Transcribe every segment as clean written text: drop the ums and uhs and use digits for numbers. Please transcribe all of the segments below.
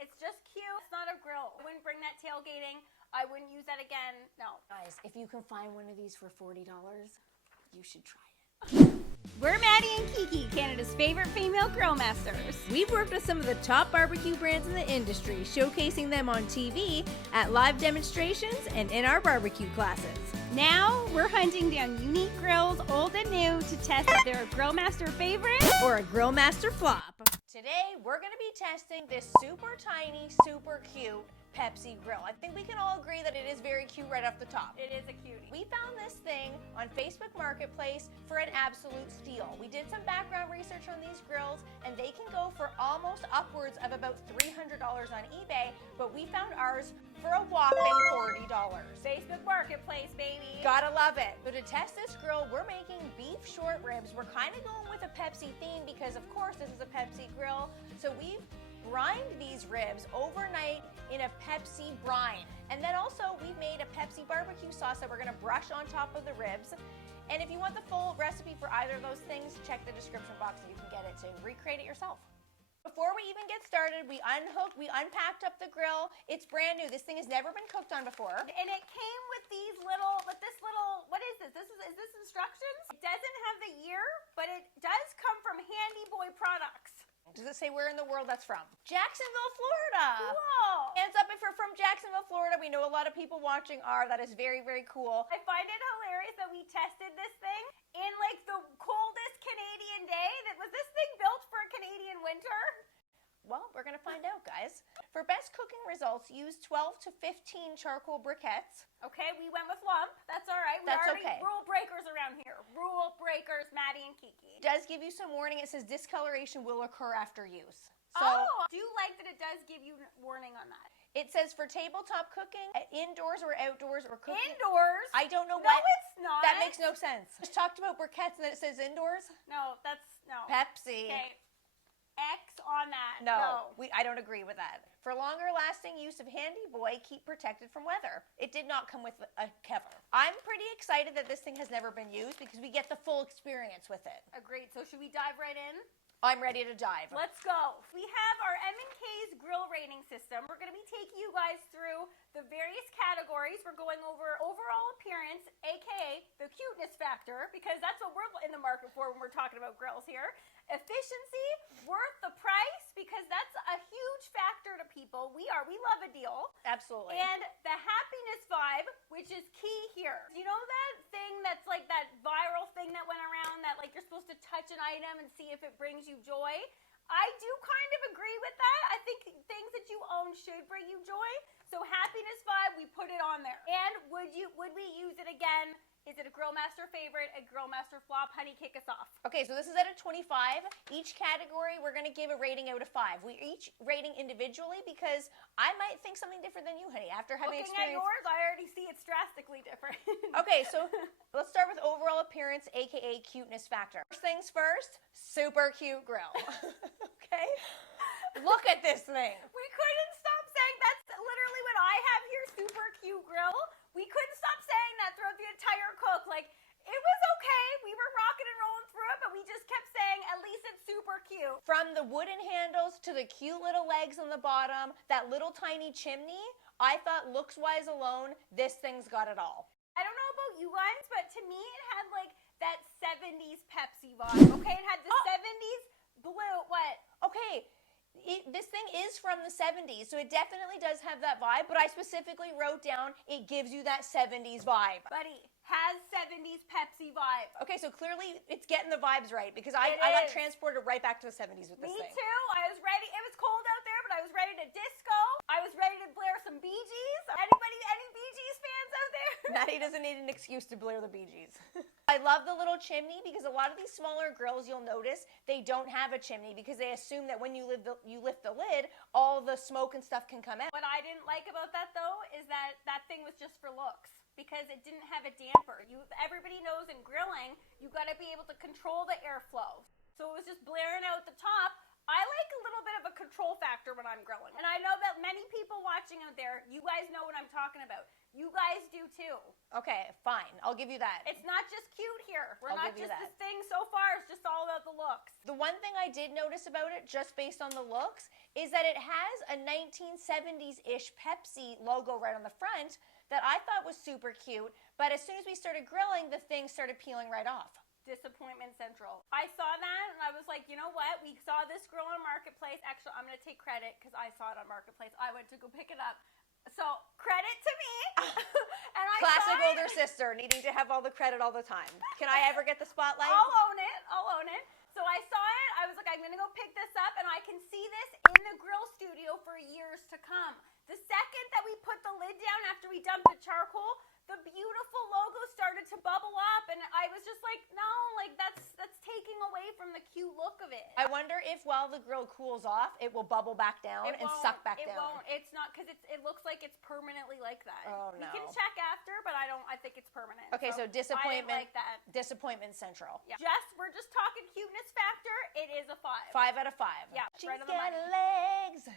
It's just cute. It's not a grill. I wouldn't bring that tailgating. I wouldn't use that again. No. Guys, if you can find one of these for $40, you should try it. We're Maddie and Kiki, Canada's favorite female grill masters. We've worked with some of the top barbecue brands in the industry, showcasing them on TV, at live demonstrations, and in our barbecue classes. Now, we're hunting down unique grills, old and new, to test if they're a grill master favorite or a grill master flop. Today, we're going to be testing this super tiny, super cute Pepsi Grill. I think we can all agree that it is very cute right off the top. It is a cutie. We found this thing on Facebook Marketplace for an absolute steal. We did some background research on these grills, and they can go for almost upwards of about $300 on eBay, but we found ours for a whopping $40. Facebook Marketplace, baby. Gotta love it. So to test this grill, we're making beef short ribs. We're kind of going with a Pepsi theme because, of course, this is a Pepsi grill. So we've brined these ribs overnight in a Pepsi brine. And then also we've made a Pepsi BBQ sauce that we're gonna brush on top of the ribs. And if you want the full recipe for either of those things, check the description box and you can get it to recreate it yourself. Before we even get started, we unpacked up the grill. It's brand new. This thing has never been cooked on before. And it came with this little, what is this? Is this instructions? It doesn't have the year, but it does come from Handy Boy Products. Does it say where in the world that's from? Jacksonville, Florida. Cool. Hands up if you're from Jacksonville, Florida. We know a lot of people watching are. That is very, very cool. I find it hilarious that we tested this thing in like the coldest Canadian day. Was this thing built for a Canadian winter? Well, we're going to find out, guys. For best cooking results, use 12 to 15 charcoal briquettes. Okay, we went with lump. That's all right. That's okay. Rule breakers around here. Rule breakers, Maddie and Kiki. It does give you some warning. It says discoloration will occur after use. So, I do like that it does give you warning on that. It says for tabletop cooking, indoors or outdoors or cooking. Indoors? I don't know why. why. No, it's not. That makes no sense. Just talked about briquettes and then it says indoors. No, no. Pepsi. Okay. X on that. No. I don't agree with that. For longer lasting use of Handy Boy, keep protected from weather. It did not come with a cover. I'm pretty excited that this thing has never been used because we get the full experience with it. Agreed. So should we dive right in? I'm ready to dive. Let's go. We have our M&K's grill rating system. We're going to be taking you guys through the various categories. We're going over overall appearance, aka the cuteness factor, because that's what we're in the market for when we're talking about grills here. Efficiency, worth the price, because that's a huge factor to people. We love a deal. Absolutely. And the happiness vibe, which is key here. You know that thing that's like that viral thing that went around that like you're supposed to touch an item and see if it brings you joy? I do kind of agree with that. I think things that you own should bring you joy. So happiness vibe, we put it on there. And would we use it again? Is it a Grill Master favorite, a Grill Master flop? Honey, kick us off. Okay, so this is at a 25. Each category, we're going to give a rating out of 5. We each rating individually because I might think something different than you, honey, after having Looking at yours, I already see it's drastically different. Okay, so let's start with overall appearance, aka cuteness factor. First things first, super cute grill. Okay? Look at this thing. We couldn't stop saying that's literally what I have here, super cute grill. We couldn't stop saying that throughout the entire cook. Like, it was okay. We were rocking and rolling through it, but we just kept saying, at least it's super cute. From the wooden handles to the cute little legs on the bottom, that little tiny chimney, I thought looks-wise alone, this thing's got it all. I don't know about you guys, but to me, it had like that 70s Pepsi vibe, okay? It had the 70s blue, what? Okay. This thing is from the 70s, so it definitely does have that vibe, but I specifically wrote down it gives you that 70s vibe. Buddy, has 70s Pepsi vibe. Okay, so clearly it's getting the vibes right because I got transported right back to the 70s with this thing. Me too. I was ready. It was cold out there, but I was ready to disco. I was ready to blare some Bee Gees. Any Bee Gees fans out there? Maddie doesn't need an excuse to blare the Bee Gees. I love the little chimney because a lot of these smaller grills, you'll notice, they don't have a chimney because they assume that when you lift the lid, all the smoke and stuff can come out. What I didn't like about that, though, is that thing was just for looks because it didn't have a damper. Everybody knows in grilling, you got to be able to control the airflow. So it was just blaring out the top. I like a little bit of a control factor when I'm grilling. And I know that many people watching out there, you guys know what I'm talking about. You guys do too. Okay, fine. I'll give you that. It's not just cute here. We're I'll not give you just that. this thing so far. It's just all about the looks. The one thing I did notice about it, just based on the looks, is that it has a 1970s-ish Pepsi logo right on the front that I thought was super cute. But as soon as we started grilling, the thing started peeling right off. Disappointment Central. I saw that and I was like, you know what? We saw this grill on Marketplace. Actually, I'm going to take credit because I saw it on Marketplace. I went to go pick it up. So, credit to me. And I Classic saw older sister, needing to have all the credit all the time. Can I ever get the spotlight? I'll own it. I'll own it. So I saw it. I was like, I'm going to go pick this up and I can see this in the grill studio for years to come. The second that we put the lid down after we dumped the charcoal, the beautiful logo started to bubble up and I was just like, no, like that's taking away from the cute look of it. I wonder if while the grill cools off, it will bubble back down and suck back down. It won't. It's not, because it looks like it's permanently like that. Oh, no. You can check after, but I think it's permanent. Okay, so disappointment. I didn't like that. Disappointment Central. Yeah. We're just talking cuteness factor. It is a 5. 5 out of 5. Yeah, She's right on the got money. legs.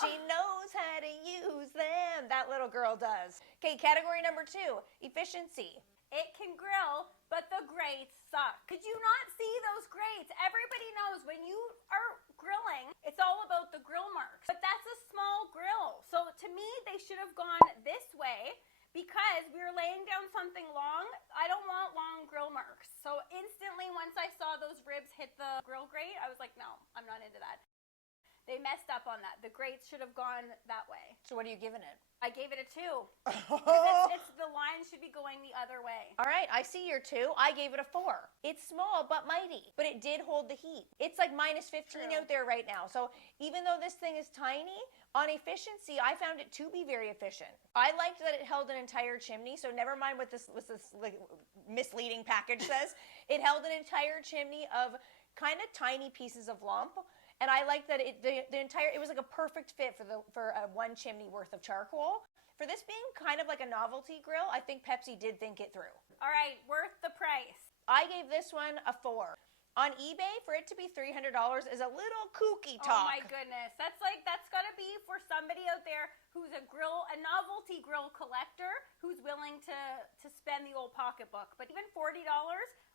She knows how to use them. That little girl does. Okay, category number 2, efficiency. It can grill, but the grates suck. Could you not see those grates? Everybody knows when you are grilling, it's all about the grill marks. But that's a small grill. So to me, they should have gone this way because we were laying down something long. I don't want long grill marks. So instantly, once I saw those ribs hit the grill grate, I was like, no, I'm not into that. They messed up on that. The grates should have gone that way. So what are you giving it? I gave it a 2. It's the line should be going the other way. All right, I see your 2. I gave it a 4. It's small but mighty, but it did hold the heat. It's like minus 15 True. out there right now. So even though this thing is tiny, on efficiency, I found it to be very efficient. I liked that it held an entire chimney, so never mind what this like, misleading package says. It held an entire chimney of kind of tiny pieces of lump. And I like that it was like a perfect fit for a 1 chimney worth of charcoal. For this being kind of like a novelty grill, I think Pepsi did think it through. All right, worth the price. I gave this one a 4. On eBay, for it to be $300 is a little kooky talk. Oh my goodness. That's got to be for somebody out there who's a novelty grill collector who's willing to spend the old pocketbook. But even $40,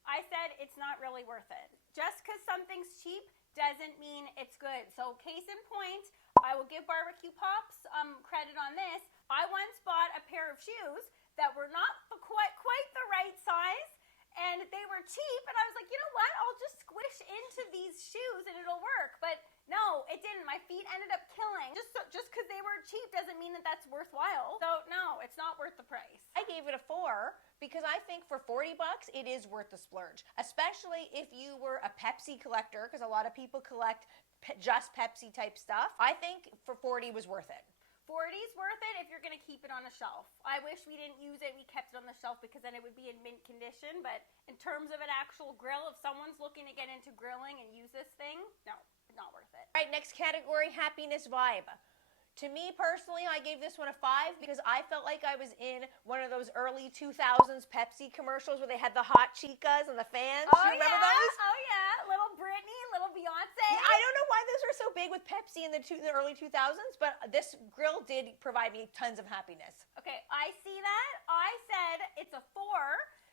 I said it's not really worth it. Just because something's cheap doesn't mean it's good. So case in point, I will give Barbecue Pops credit on this. I once bought a pair of shoes that were not quite the right size, and they were cheap, and I was like, you know what? I'll just squish into these shoes and it'll work. But no, it didn't. My feet ended up killing. Just because they were cheap doesn't mean that that's worthwhile. So no, it's not worth the price. I gave it a 4 because I think for $40 it is worth the splurge, especially if you were a Pepsi collector, because a lot of people collect just Pepsi type stuff. I think for $40 was worth it. $40's worth it if you're going to keep it on a shelf. I wish we didn't use it. We kept it on the shelf because then it would be in mint condition. But in terms of an actual grill, if someone's looking to get into grilling and use this thing, no, not worth it. All right, next category, happiness vibe. To me personally, I gave this one a 5 because I felt like I was in one of those early 2000s Pepsi commercials where they had the hot chicas and the fans. Oh, Do you remember those? Oh, yeah. Little Britney, little Beyonce. Yeah, I don't know why those were so big with Pepsi in the early 2000s, but this grill did provide me tons of happiness. Okay, I see that. I said it's a 4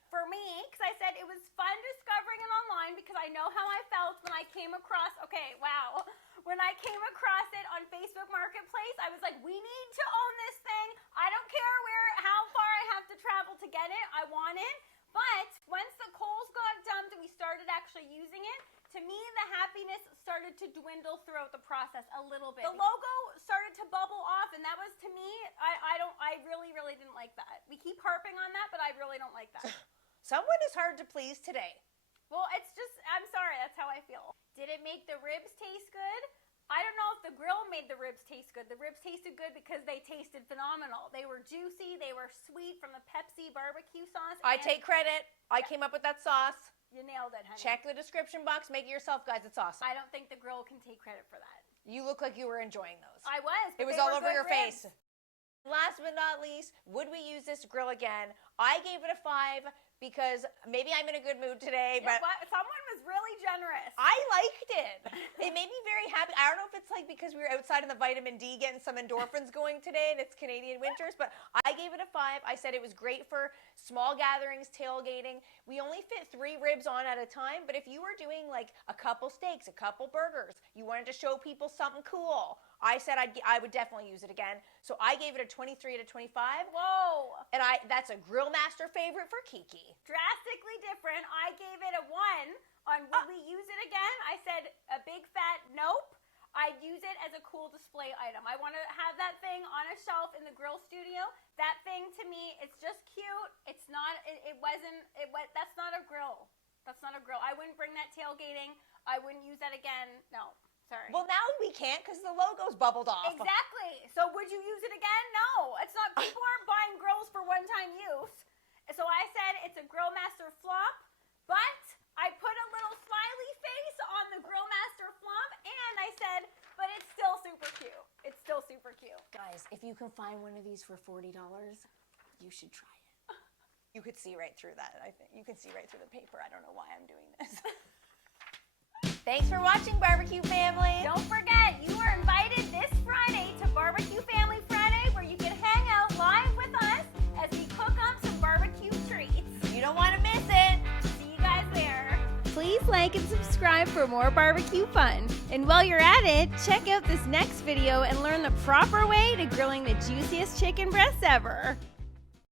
for me because I said it was fun discovering it online because I know how I felt when I came across, when I came across it on Facebook Marketplace, I was like, we need to own this thing. I don't care how far I have to travel to get it. I want it. But once the coals got dumped and we started actually using it, to me, the happiness started to dwindle throughout the process a little bit. The logo started to bubble off, and that was, to me, I really, really didn't like that. We keep harping on that, but I really don't like that. Someone is hard to please today. Well, it's just, I'm sorry, that's how I feel. Did it make the ribs taste good? I don't know if the grill made the ribs taste good. The ribs tasted good because they tasted phenomenal. They were juicy, they were sweet from the Pepsi BBQ sauce. I take credit. I came up with that sauce. You nailed it, honey. Check the description box. Make it yourself, guys. It's awesome. I don't think the grill can take credit for that. You look like you were enjoying those. I was. It was all over your face. Last but not least, would we use this grill again? I gave it a 5 because maybe I'm in a good mood today, but someone was really generous. I liked it. It made me very happy. I don't know if it's like because we were outside in the vitamin D getting some endorphins going today and it's Canadian winters, but I gave it a 5. I said it was great for small gatherings, tailgating. We only fit 3 ribs on at a time, but if you were doing like a couple steaks, a couple burgers, you wanted to show people something cool, I said I would definitely use it again. So I gave it a 23 to 25. Whoa. And that's a Grill Master favorite for Kiki. Drastically different. I gave it a 1 on would we use it again? I said a big fat nope. I'd use it as a cool display item. I want to have that thing on a shelf in the grill studio. That thing to me, it's just cute. It's not, that's not a grill. That's not a grill. I wouldn't bring that tailgating. I wouldn't use that again. No. Sorry. Well, now we can't because the logo's bubbled off. Exactly. So would you use it again? No. It's not. People aren't buying grills for one-time use. So I said it's a Grill Master flop, but I put a little smiley face on the Grill Master flop, and I said, but it's still super cute. It's still super cute. Guys, if you can find one of these for $40, you should try it. You could see right through that. I think you can see right through the paper. I don't know why I'm doing this. Thanks for watching, Barbecue Family. Don't forget, you are invited this Friday to Barbecue Family Friday, where you can hang out live with us as we cook up some barbecue treats. You don't want to miss it. See you guys there. Please like and subscribe for more barbecue fun. And while you're at it, check out this next video and learn the proper way to grilling the juiciest chicken breasts ever.